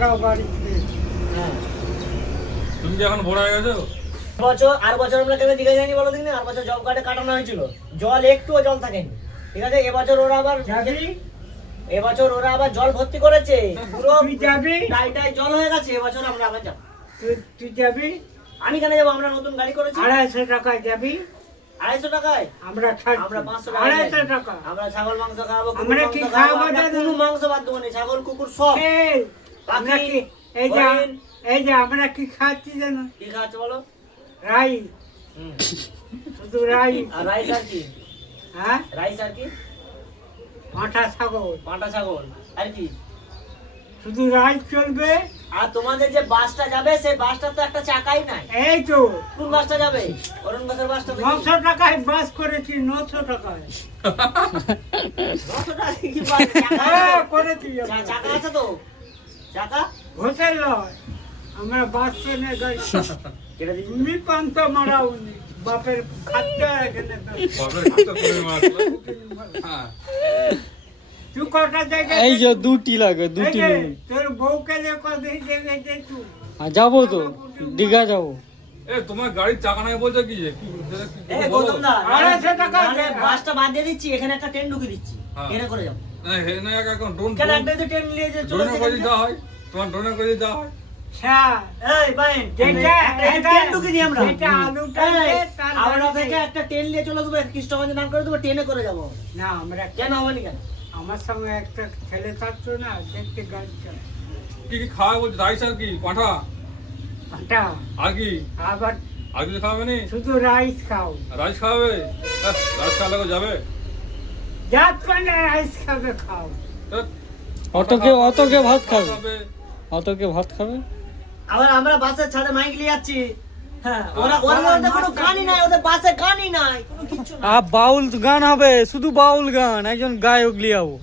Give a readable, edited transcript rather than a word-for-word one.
আমরাও বাড়িতে। হ্যাঁ তুমি কি এখন ভোর হয়ে গেছো? বছর আমরা কেন দীঘা যাইনি বলো দেখি না? আর বছর জব কার্ডে কাটানো হয়েছিল, জল একটুও জল থাকেনি। ঠিক আছে, এবছর ওরা আবার জল ভর্তি করেছে, পুরো তুই যাবি? টাইটাই জল হয়ে গেছে। এবছর আমরা আবার যাবো। তুই যাবি? আমি কেন যাবো? আমরা নতুন গাড়ি করেছি। 250 টাকায় যাবি? 250 টাকায় আমরা ছাড়ছি। আমরা 500 টাকা 250 টাকা। আমরা ছাগল মাংস খাবো, কুকুর আমরা মাংস কি খাবো, খাবো আমরা দাদা? কোনো মাংস বাদ দেবো না, ছাগল কুকুর সব। এই, আমরা পাখি, কি এই যে হরিণ। এই যে আমরা কি খাচ্ছি জানো? কি খাচ্ছে বলো? রাইস, হুম। শুধু রাইস। আর রাইস আর কি? হ্যাঁ, রাইস আর কি? পাঁঠা ছাগল, পাঁটা ছাগল আর কি? শুধু রাইস চলবে। আর তোমাদের যে বাসটা যাবে, সেই বাসটা তো একটা চাকাই নাই। এই তো কোন বাসটা যাবে? অরুণ বাসের বাসটা দেখি। 900 টাকায় বাস করেছি, 900 টাকায়। 900 টাকা কি বাস? চাকা হ্যাঁ, আছে তো? করেছি। চাকা আছে তো? চাকা? হোটেল নয়, আমরা বাস ট্রেনে গাড়ি। কেটে দিচ্ছি। তুমি পান্তা মারাওনি, বাপের খাদ্য এখানে তো। বাপের হাতটা করে মারলো। হ্যাঁ তুই কটা জায়গায় এই যে দুটি লাগে, এই দুটি যে, নেই। তোর বউকে যে কদিন দেখেছে তুই। যাবো তো, দীঘা যাবো। এ তোমার গাড়ির চাকা নাই বলছো কি? কি এ বলো? গৌতম দা, 250 টাকা নাহলে বাসটা বাদ দিয়ে দিচ্ছি, এখানে একটা ট্রেন ঢুকিয়ে দিচ্ছি। হ্যাঁ। এখানে করে যাবো। না হে না এখন ড্রোন কেন একটা যদি ট্রেন নিয়ে যে চলে ড্রোনে করে আসে? যাওয়া হয়, তোমার ড্রোনে করে যাওয়া হয়। হ্যাঁ, এই বাইন, যেটা একটা ট্রেন ঢুকিয়ে দিই আমরা। যেটা আলুটা এই, আছে, তার হাওড়া গাড়িতে। থেকে একটা ট্রেন নিয়ে চলে আসবো, কৃষ্ণগঞ্জে নাম করে দেবো, ট্রেনে করে যাবো। না, আমরা কেন হবে না কেন? আমার সঙ্গে একটা ছেলে থাকতো না, দেখতে গাড়ি চালায়। কি কি খাওয়া বলছো? রাইস আর কি? পাঁঠা আটা, আর কি? আবার আর কিছু খাওয়াবে নি? শুধু রাইস খাও। রাইস খাওয়াবে? রাইস খাওয়ালে যাবে? যাত মানে রাইস খাবে, খাও। অত কে ভাত খাবে? অত কে ভাত খাবে? আবার আমরা বাসের ছাদে মাইক নিয়ে যাচ্ছি। হ্যাঁ, ওদের কোনো গানই নাই, ওদের বাসে গানই নাই, কোনো কিচ্ছু নাই। বাউল গান হবে, শুধু বাউল গান, একজন গায়ক লিয়াবো।